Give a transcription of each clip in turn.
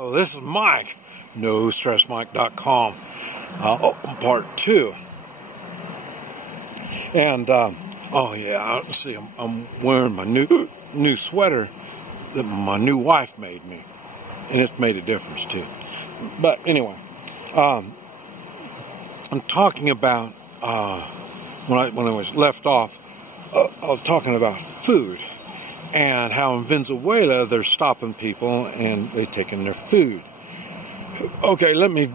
Oh, this is Mike, NoStressMike.com, part 2. And, oh yeah, see, I'm wearing my new sweater that my new wife made me. And it's made a difference too. But anyway, I'm talking about, when I was left off, I was talking about food. And how in Venezuela they're stopping people and they're taking their food. Okay, let me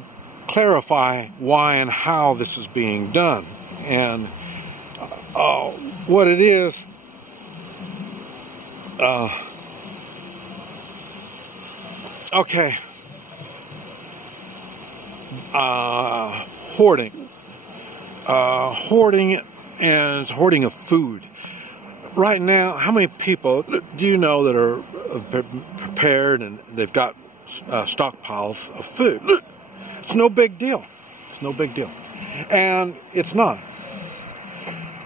clarify why and how this is being done. And what it is, okay, hoarding and hoarding of food. Right now, how many people do you know that are prepared and they've got stockpiles of food? It's no big deal. It's no big deal. And it's not.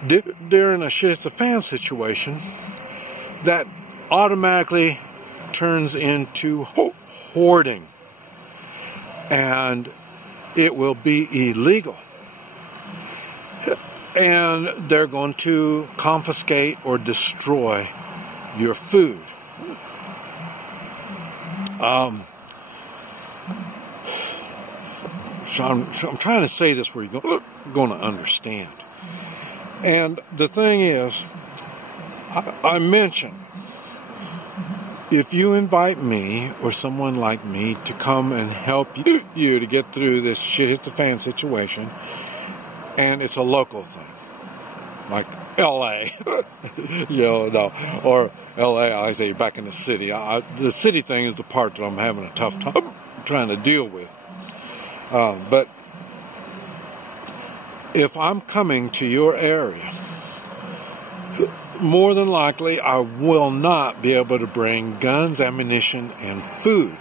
During a shit the fan situation, that automatically turns into hoarding. And it will be illegal. And they're going to confiscate or destroy your food. So I'm trying to say this where you're going to understand. And the thing is, I mentioned, if you invite me or someone like me to come and help you to get through this shit hit the fan situation, and it's a local thing, like L.A., or L.A., I say back in the city. The city thing is the part that I'm having a tough time trying to deal with. But if I'm coming to your area, more than likely I will not be able to bring guns, ammunition, and food.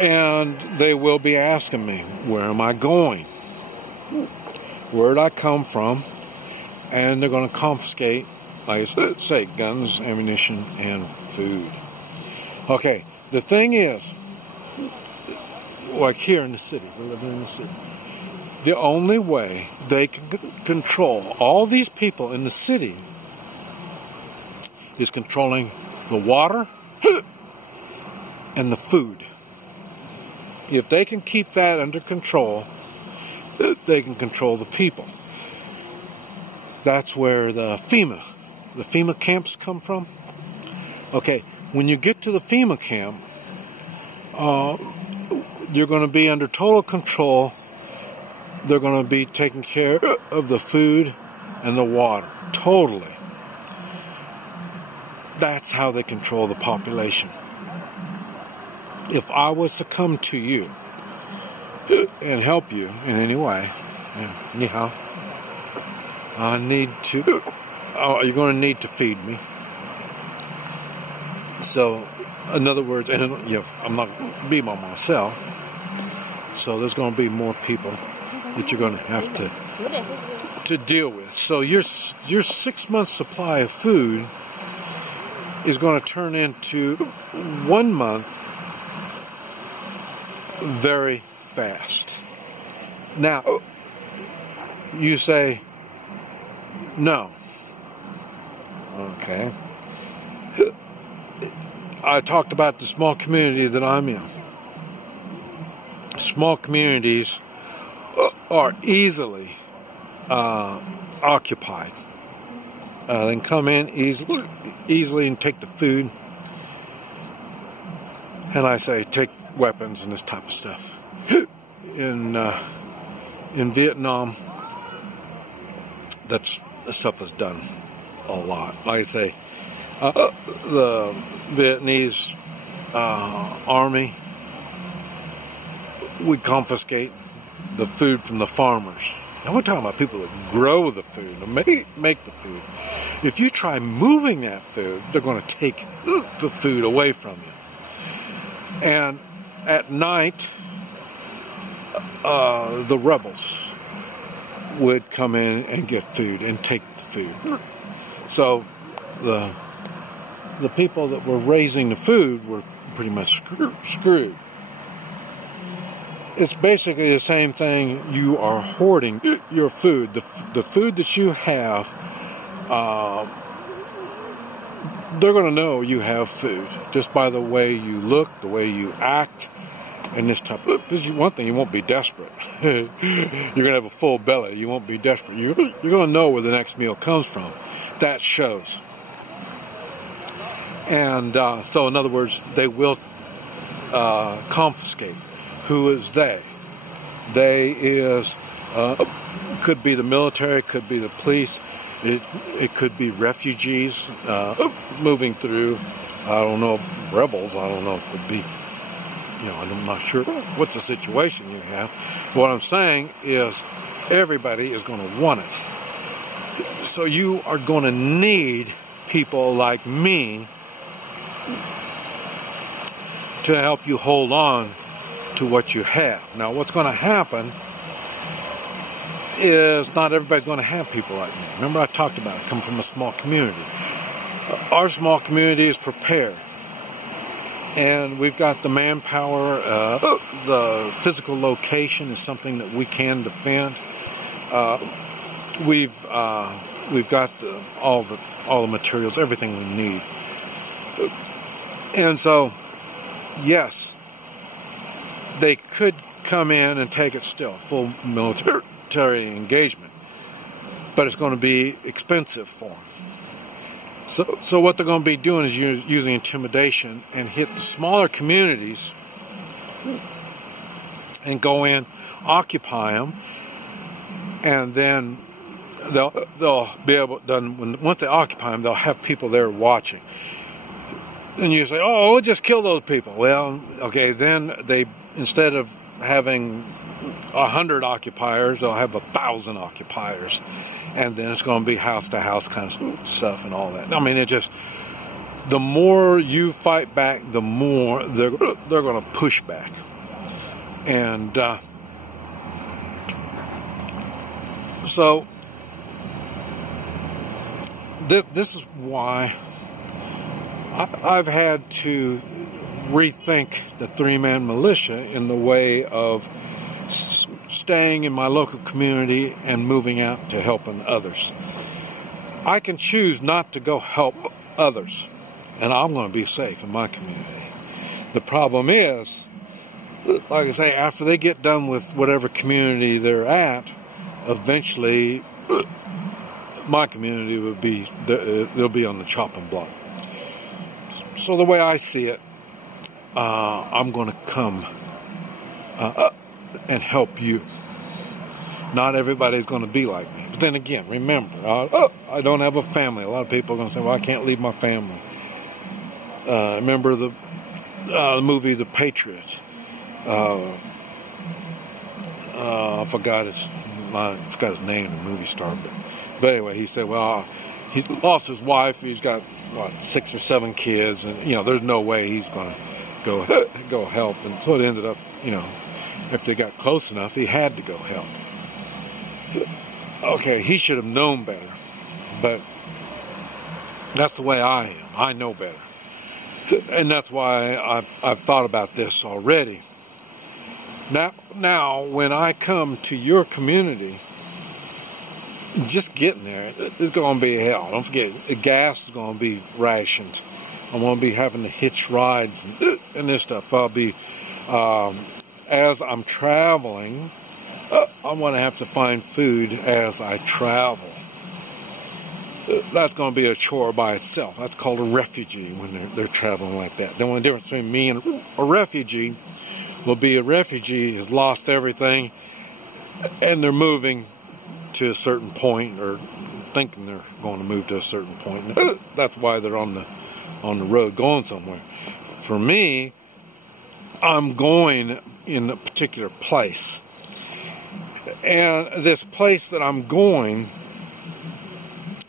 And they will be asking me, where am I going? Where'd I come from? And they're going to confiscate, like I say, guns, ammunition, and food. Okay, the thing is, like here in the city, we're living in the city, the only way they can control all these people in the city is controlling the water and the food. If they can keep that under control, they can control the people. That's where the FEMA camps come from. Okay, when you get to the FEMA camp, you're going to be under total control. They're going to be taking care of the food and the water, totally. That's how they control the population. If I was to come to you and help you in any way, anyhow, you're going to need to feed me. So, in other words, and I'm not going to be by myself, so there's going to be more people that you're going to have to deal with. So your 6 month supply of food is going to turn into 1 month very fast. Now, you say, no. Okay. I talked about the small community that I'm in. Small communities are easily occupied. They can come in easily and take the food. And I say, take weapons and this type of stuff. In Vietnam, that stuff is done a lot. Like I say, the Vietnamese army would confiscate the food from the farmers. And we're talking about people that grow the food, and make the food. If you try moving that food, they're going to take the food away from you. And at night, the rebels would come in and get food and take the food. So the people that were raising the food were pretty much screwed. It's basically the same thing. You are hoarding your food. The food that you have, they're going to know you have food just by the way you look, the way you act, and this type of. This is one thing, you won't be desperate. You're going to have a full belly. You won't be desperate. You're going to know where the next meal comes from. That shows. And so, in other words, they will confiscate. Who is they? They is could be the military, could be the police, it could be refugees moving through. I don't know, rebels. I don't know if it would be. I'm not sure what's the situation you have. What I'm saying is, everybody is going to want it. So you are going to need people like me to help you hold on to what you have. Now, what's going to happen is not everybody's going to have people like me. Remember, I talked about it. I come from a small community. Our small community is Prepare, and we've got the manpower. The physical location is something that we can defend. We've got all the materials, everything we need, and so yes. They could come in and take it still, full military engagement, but it's going to be expensive for them. So what they're going to be doing is using intimidation and hit the smaller communities and go in, occupy them, and then they'll be able. Once they occupy them, they'll have people there watching. And you say, "Oh, we'll just kill those people." Well, okay, then instead of having 100 occupiers, they'll have 1,000 occupiers, and then it's going to be house to house kind of stuff and all that. I mean, the more you fight back, the more they're going to push back, and so this is why I've had to rethink the three-man militia in the way of staying in my local community and moving out to helping others. I can choose not to go help others, and I'm going to be safe in my community. The problem is, like I say, after they get done with whatever community they're at, eventually my community they'll be on the chopping block. So the way I see it, I'm going to come and help you. Not everybody's going to be like me. But then again, remember, I don't have a family. A lot of people are going to say, well, I can't leave my family. Remember the movie The Patriot. I forgot his name, the movie star. But anyway, he said, well, he lost his wife. He's got, 6 or 7 kids. And, there's no way he's going to go help. And so it ended up, if they got close enough, he had to go help. Okay, he should have known better. But that's the way I am. I know better. And that's why I've thought about this already. Now, when I come to your community, just getting there, it's going to be hell. Don't forget, gas is going to be rationed. I'm going to be having to hitch rides and this stuff. I'll be, as I'm traveling, I'm going to have to find food as I travel. That's going to be a chore by itself. That's called a refugee when they're traveling like that. The only difference between me and a refugee will be a refugee has lost everything and they're moving to a certain point, or thinking they're going to move to a certain point. That's why they're on the road going somewhere. For me, I'm going in a particular place, and this place that I'm going,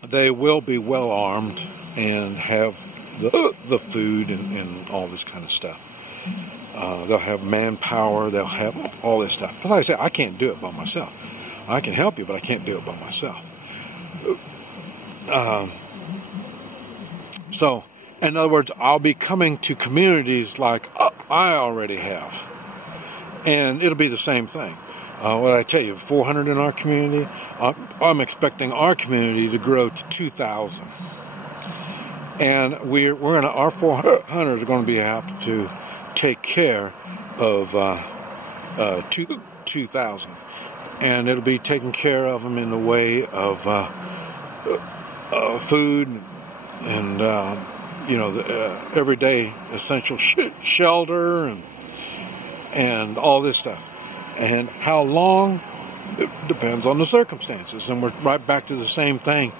they will be well armed and have the food and all this kind of stuff. They'll have manpower. They'll have all this stuff. But like I say, I can't do it by myself. I can help you, but I can't do it by myself. So In other words, I'll be coming to communities like I already have. And it'll be the same thing. What I tell you, 400 in our community, I'm expecting our community to grow to 2,000. And our 400 are going to be happy to take care of 2,000. And it'll be taking care of them in the way of food and the everyday essential shelter and all this stuff. And how long? It depends on the circumstances. And we're right back to the same thing.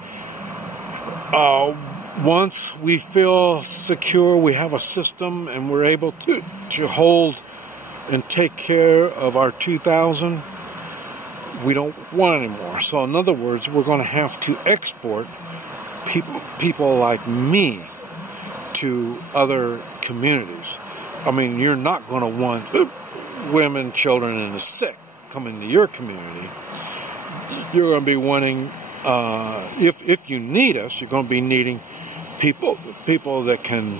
Once we feel secure, we have a system, and we're able to hold and take care of our 2,000, we don't want anymore. So in other words, we're going to have to export people like me to other communities. I mean, you're not going to want women, children, and the sick coming to your community. You're going to be wanting, if you need us, you're going to be needing people that can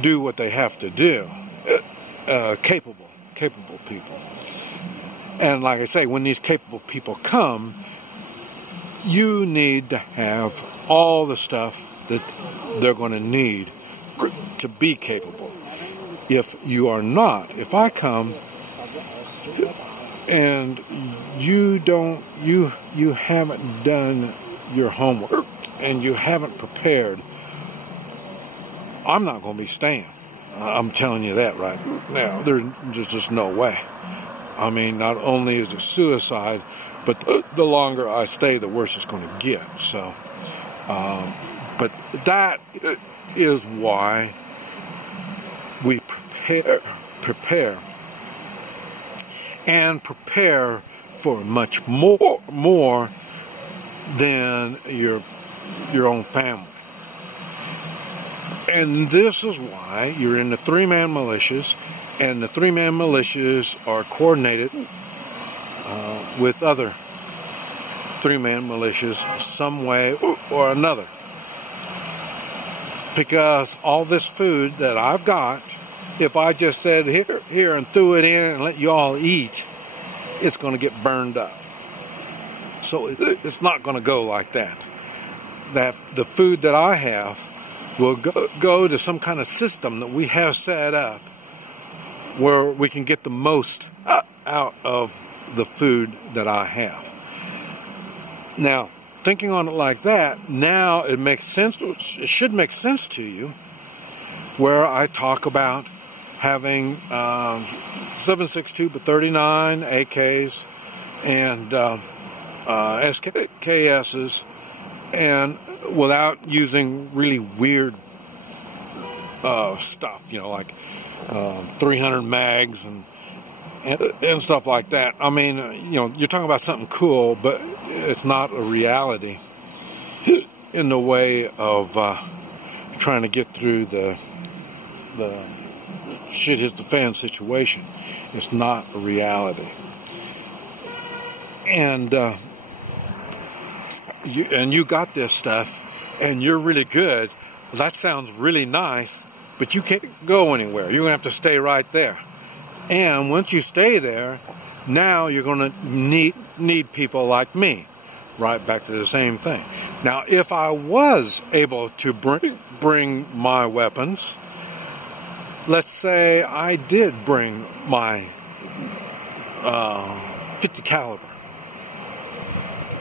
do what they have to do. Capable people. And like I say, when these capable people come, you need to have all the stuff that they're going to need to be capable. If you are not, if I come and you haven't done your homework and you haven't prepared, I'm not going to be staying. I'm telling you that right now. There's just no way. I mean, not only is it suicide, but the longer I stay, the worse it's going to get. So, but that is why we prepare for much more than your own family. And this is why you're in the three-man militias, and the three-man militias are coordinated with other three-man militias some way or another. Because all this food that I've got, if I just said here and threw it in and let you all eat, it's going to get burned up. So it's not going to go like that. That the food that I have will go to some kind of system that we have set up where we can get the most out of the food that I have. Now, thinking on it like that, now it makes sense. It should make sense to you where I talk about having 7.62 but 39 AKs and SKSs, and without using really weird stuff, like 300 mags and stuff like that. I mean, you're talking about something cool, but it's not a reality in the way of trying to get through the shit hits the fan situation. It's not a reality. And you got this stuff, and you're really good. Well, that sounds really nice, but you can't go anywhere. You're going to have to stay right there. And once you stay there, now you're going to need people like me. Right back to the same thing. Now, if I was able to bring my weapons, let's say I did bring my 50 caliber.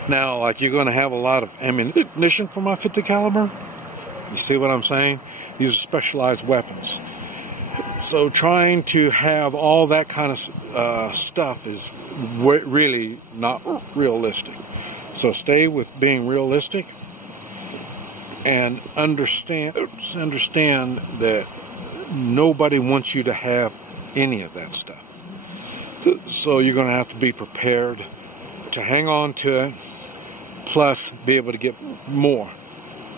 Now, like, you're going to have a lot of ammunition for my 50 caliber. You see what I'm saying? These are specialized weapons. So trying to have all that kind of stuff is really not realistic. So stay with being realistic and understand that nobody wants you to have any of that stuff. So you're going to have to be prepared to hang on to it, plus be able to get more.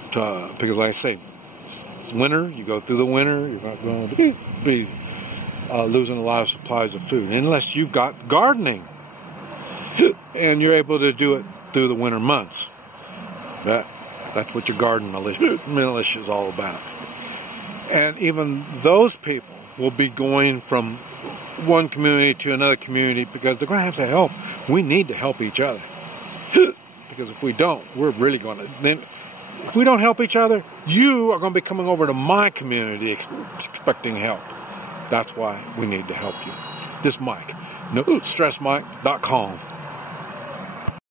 Because like I say, it's winter, you go through the winter, you're not going to be losing a lot of supplies of food. Unless you've got gardening and you're able to do it through the winter months. But That's what your garden militia is all about. And even those people will be going from one community to another community because they're going to have to help. We need to help each other. Because if we don't, we're really going to... Then, if we don't help each other, you are going to be coming over to my community expecting help. That's why we need to help you. This Mike, NoStressMike.com.